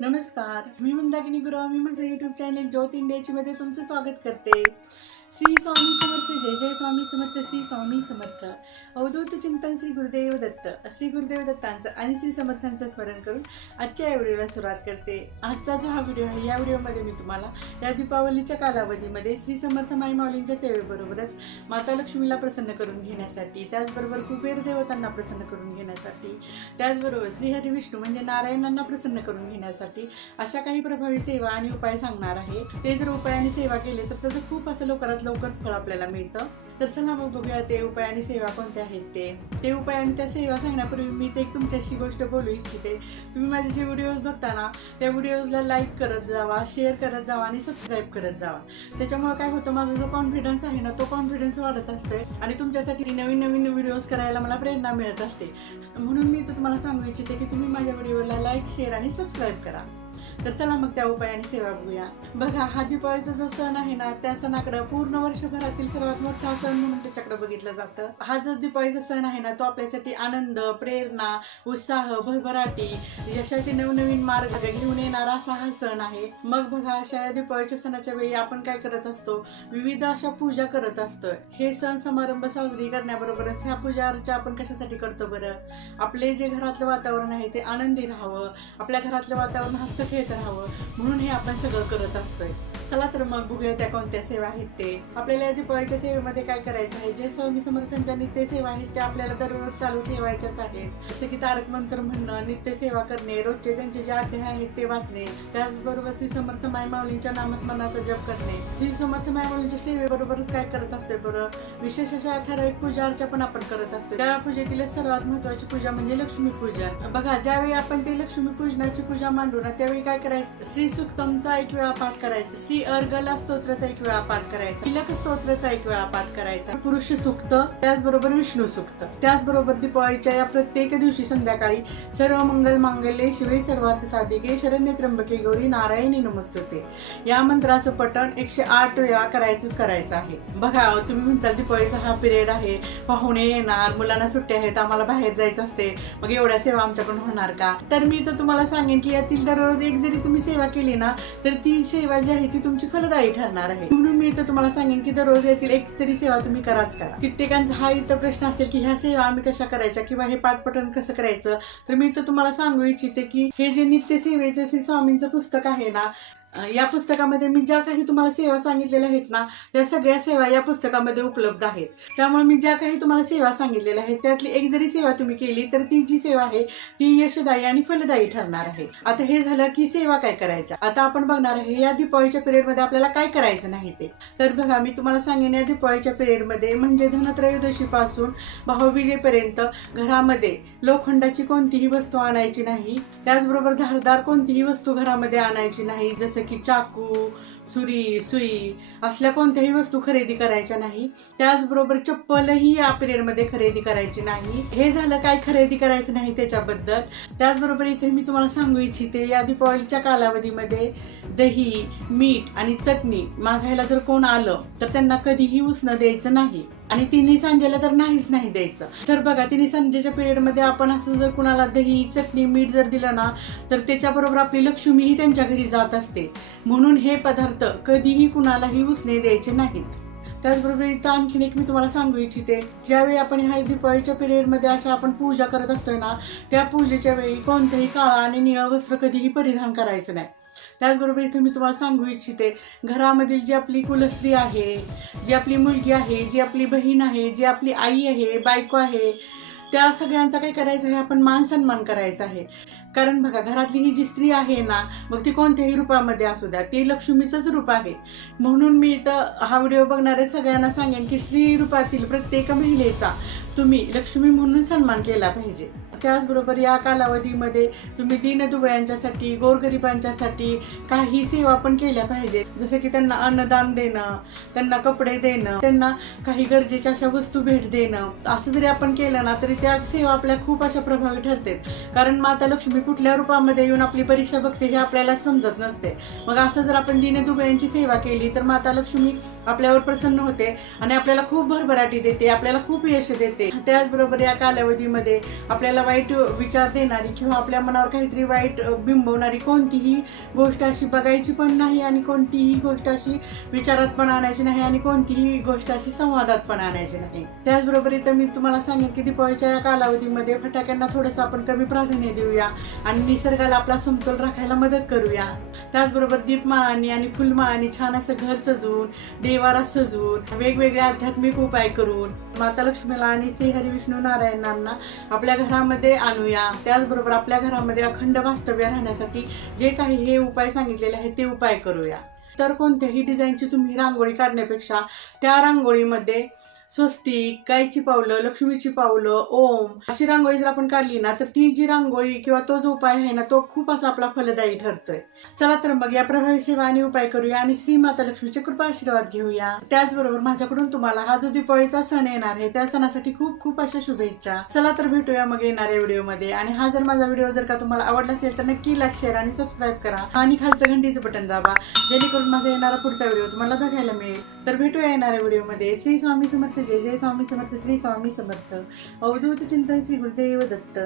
नमस्कार, मी मंदाकिनी गुरव. मी माझं YouTube channel ज्योत इंडियाची मध्ये तुमचं स्वागत करते. श्री स्वामी समर्थ. जय जय स्वामी समर्थ. श्री स्वामी समर्थ. अवधूत चिंतन श्री गुरुदेव दत्त. श्री गुरुदेव दत्तांचं आणि श्री समर्थांचं स्मरण करून आजच्या या व्हिडिओला सुरुवात करते. आजचा जो हा व्हिडिओ आहे, या व्हिडिओमध्ये मी तुम्हाला या दीपावलीच्या कालावधीमध्ये श्री समर्थ माई माऊलींच्या सेवेबरोबरच माता लक्ष्मीला प्रसन्न करून घेण्यासाठी, त्याचबरोबर कुबेर देवतांना प्रसन्न करून घेण्यासाठी, त्याचबरोबर श्री हरी विष्णू म्हणजे नारायणांना प्रसन्न करून घेण्यासाठी अशा काही प्रभावी सेवा आणि उपाय सांगणार आहे. ते जर उपाय आणि सेवा केले तर त्याचं खूप असं लवकरात लवकर फळ आपल्याला मिळतं. तर चला मग बघूया ते उपाय आणि सेवा कोणते आहेत. ते उपाय आणि त्या सेवा सांगण्यापूर्वी मी एक तुमच्याशी गोष्ट बोलू इच्छिते. तुम्ही माझे जे व्हिडिओज बघता ना, त्या व्हिडिओजला लाईक करत जावा, शेअर करत जावा आणि सबस्क्राईब करत जावा. त्याच्यामुळे काय होतं, माझा जो कॉन्फिडन्स आहे ना, तो कॉन्फिडन्स वाढत असतोय आणि तुमच्यासाठी नवीन नवीन व्हिडिओज करायला मला प्रेरणा मिळत असते. म्हणून मी तुम्हाला सांगू इच्छिते की तुम्ही माझ्या व्हिडिओला लाईक, शेअर आणि सबस्क्राईब करा. तर चला मग त्या उपाय आणि सेवा बघूया. बघा, हा दीपावलीचा जो सण आहे ना, त्या सणाकडे पूर्ण वर्षभरातील सर्वात मोठा सण म्हणून त्याच्याकडे बघितलं जातं. हा जो दीपावलीचा सण आहे ना, तो आपल्यासाठी आनंद, प्रेरणा, उत्साह, भरभराटी, यशाचे नवनवीन मार्ग घेऊन येणारा असा हा सण आहे. मग बघा, अशा या दीपावलीच्या सणाच्या वेळी आपण काय करत असतो, विविध अशा पूजा करत असतो. हे सण समारंभ साजरी करण्याबरोबरच ह्या पूजा अर्चा आपण कशासाठी करतो बरं? आपले जे घरातलं वातावरण आहे ते आनंदी राहावं, आपल्या घरातलं वातावरण हस्तखेळ राहावं, म्हणून हे आपण सगळं करत असतोय. चला तर मग बघूया त्या कोणत्या सेवा आहेत ते. आपल्याला दीपावलीच्या सेवेमध्ये काय करायचं आहे, जे स्वामी समर्थांच्या नित्य सेवा आहेत त्या आपल्याला दररोज चालू ठेवायच्याच आहेत. जसे की तारक मंत्र म्हणणं, नित्य सेवा करणे, रोजचे त्यांचे जे अध्याय आहेत ते वाचणे, त्याचबरोबर श्री समर्थ माय माऊलींच्या नामस्मरणाचा जप करणे. श्री समर्थ माय माऊलींच्या सेवेबरोबरच काय करत असते बरं, विशेष अशा ठराविक पूजा अर्चा पण आपण करत असतो. त्या पूजेतील सर्वात महत्वाची पूजा म्हणजे लक्ष्मी पूजन. बघा, ज्यावेळी आपण ते लक्ष्मी पूजनाची पूजा मांडू ना, त्यावेळी काय करायचं, श्री सुक्तमचा एक वेळा पाठ करायचा, श्री अर्गला स्तोत्राचा एक वेळा पाठ करायचा, तिलक स्तोत्राचा एक वेळा पाठ करायचा, पुरुष सुक्त, त्याचबरोबर विष्णू सुक्त. त्याचबरोबर दीपावलीच्या या प्रत्येक दिवशी संध्याकाळी सर्व मंगल मांगल्ये शिवे सर्वार्थ साधिके शरण्य त्र्यंबके गौरी नारायणी नमस्तुते या मंत्राचं पठण 108 वेळा करायचं आहे. बघा, तुम्ही म्हणताल दीपावलीचा हा पिरियड आहे, पाहुणे येणार, मुलांना सुट्ट्या आहेत, आम्हाला बाहेर जायचं असते, मग एवढ्या सेवा आमच्याकडून होणार का? तर मी तर तुम्हाला सांगेन की यातील दररोज एक जरी तुम्ही सेवा केली ना, तर ती सेवा जी आहे ती तुमची फलदायी ठरणार आहे. म्हणून मी तर तुम्हाला सांगेन की दररोज यातील एक तरी सेवा तुम्ही कराच करा. कित्येकांचा हा इथं प्रश्न असेल की ह्या सेवा आम्ही कशा करायच्या किंवा हे पाठपठण कसं करायचं, तर मी तर तुम्हाला सांगू इच्छिते की हे जे नित्य सेवेचे श्री स्वामींचं पुस्तक आहे ना, या पुस्तकामध्ये मी ज्या काही तुम्हाला सेवा सांगितलेल्या आहेत ना, त्या सगळ्या सेवा या पुस्तकामध्ये उपलब्ध आहेत. त्यामुळे मी ज्या काही तुम्हाला सेवा सांगितलेल्या आहेत त्यातली एक जरी सेवा तुम्ही केली तर ती जी सेवा आहे ती यशदायी आणि फलदायी ठरणार आहे. आता हे झालं की सेवा काय करायच्या. आता आपण बघणार आहे या दीपावलीच्या पिरियडमध्ये आपल्याला काय करायचं नाही ते. तर बघा, मी तुम्हाला सांगेन या दीपावलीच्या पिरियडमध्ये म्हणजे धनत्रयोदशी पासून भाऊबीजेपर्यंत घरामध्ये लोखंडाची कोणतीही वस्तू आणायची नाही. त्याचबरोबर धारदार कोणतीही वस्तू घरामध्ये आणायची नाही, जसं की चाकू, सुरी, सुई असल्या कोणत्याही वस्तू खरेदी करायच्या नाही. त्याचबरोबर चप्पलही या पिरियडमध्ये खरेदी करायची नाही. हे झालं काय खरेदी करायचं नाही त्याच्याबद्दल. त्याचबरोबर इथे मी तुम्हाला सांगू इच्छिते, या दीपावलीच्या कालावधीमध्ये दही, मीठ आणि चटणी मागायला जर कोण आलं तर त्यांना कधीही उसणं द्यायचं नाही आणि तिन्ही सांजेला तर नाहीच नाही द्यायचं. तर बघा, तिन्ही सांजेच्या पिरियडमध्ये आपण असं जर कुणाला दही, चटणी, मीठ जर दिलं ना, तर त्याच्याबरोबर आपली लक्ष्मीही त्यांच्या घरी जात असते. म्हणून हे पदार्थ कधीही कुणालाही उसणे द्यायचे नाहीत. त्याचबरोबर इथं आणखीन एक मी तुम्हाला सांगू इच्छिते, ज्यावेळी आपण ह्या दीपावलीच्या पिरियडमध्ये अशा आपण पूजा करत असतोय ना, त्या पूजेच्या वेळी कोणतंही काळा आणि निळं वस्त्र कधीही परिधान करायचं नाही. त्याचबरोबर इथे मी तुम्हाला सांगू इच्छिते, घरामधील जी आपली कुलस्त्री आहे, जी आपली मुलगी आहे, जी आपली बहीण आहे, जी आपली आई आहे, बायको आहे, त्या सगळ्यांचा काय करायचं आहे, आपण मान सन्मान करायचा आहे. कारण बघा, घरातली ही जी स्त्री आहे ना, मग ती कोणत्याही रूपामध्ये असू द्या, ती लक्ष्मीचंच रूप आहे. म्हणून मी इथं हा व्हिडिओ बघणाऱ्या सगळ्यांना सांगेन की स्त्री रूपातील प्रत्येक महिलेचा तुम्ही लक्ष्मी म्हणून सन्मान केला पाहिजे. त्याचबरोबर या कालावधीमध्ये तुम्ही दीनदुबळ्यांच्यासाठी, गोरगरिबांच्यासाठी काही सेवा पण केल्या पाहिजे. जसं की त्यांना अन्नदान देणं, त्यांना कपडे देणं, त्यांना काही गरजेच्या अशा वस्तू भेट देणं. असं जरी आपण केलं ना, तरी त्या सेवा आपल्या खूप अशा प्रभावी ठरते. कारण माता लक्ष्मी कुठल्या रूपामध्ये येऊन आपली परीक्षा बघते हे आपल्याला समजत नसते. मग असं जर आपण दीनदुबळ्यांची सेवा केली तर माता लक्ष्मी आपल्यावर प्रसन्न होते आणि आपल्याला खूप भरभराटी देते, आपल्याला खूप यश देते. त्याचबरोबर या कालावधीमध्ये आपल्याला वाईट विचार देणारी किंवा आपल्या मनावर काहीतरी वाईट बिंबवणारी कोणतीही गोष्ट अशी बघायची पण नाही आणि कोणतीही गोष्ट अशी विचारात पण आणायची नाही आणि कोणतीही गोष्ट अशी संवादात पण आणायची नाही. त्याचबरोबर इथं मी तुम्हाला सांगेन की दिवाळीच्या या कालावधीमध्ये फटाक्यांना थोडंसं आपण कमी प्राधान्य देऊया आणि निसर्गाला आपला समतोल राखायला मदत करूया. त्याचबरोबर दीपमाळांनी आणि फुलमाळांनी छान असं घर सजवून, देवारा सजवून, वेगवेगळे आध्यात्मिक उपाय करून माता लक्ष्मीला आणि श्री हरी विष्णू नारायणांना आपल्या घरामध्ये आणूया. त्याचबरोबर आपल्या घरामध्ये अखंड वास्तव्य राहण्यासाठी जे काही हे उपाय सांगितलेले आहेत ते उपाय करूया. तर कोणत्याही डिझाईनची तुम्ही रांगोळी काढण्यापेक्षा त्या रांगोळीमध्ये स्वस्तिक, गायची पावलं, लक्ष्मीची पावलं, ओम अशी रांगोळी जर आपण काढली ना तर ती जी रांगोळी किंवा तो जो उपाय आहे ना तो खूप असा आपला फलदायी ठरतोय. चला तर मग या प्रभावी सेवा आणि उपाय करूया आणि श्री माता लक्ष्मीचे कृपा आशीर्वाद घेऊया. त्याचबरोबर माझ्याकडून तुम्हाला हा जो दिवाळीचा सण येणार आहे त्या सणासाठी खूप खूप अशा शुभेच्छा. चला तर भेटूया मग येणाऱ्या व्हिडिओमध्ये. आणि हा जर माझा व्हिडिओ जर का तुम्हाला आवडला असेल तर नक्की लाईक, शेअर आणि सबस्क्राईब करा आणि खालचं घंटीचं बटन दाबा जेणेकरून माझा येणारा पुढचा व्हिडिओ तुम्हाला बघायला मिळेल. तर भेटूया येणाऱ्या व्हिडिओमध्ये. श्री स्वामी समर्थ. जय जय स्वामी समर्थ. श्री स्वामी समर्थ. अवधूत चिंतन श्री गुरुदेव दत्त.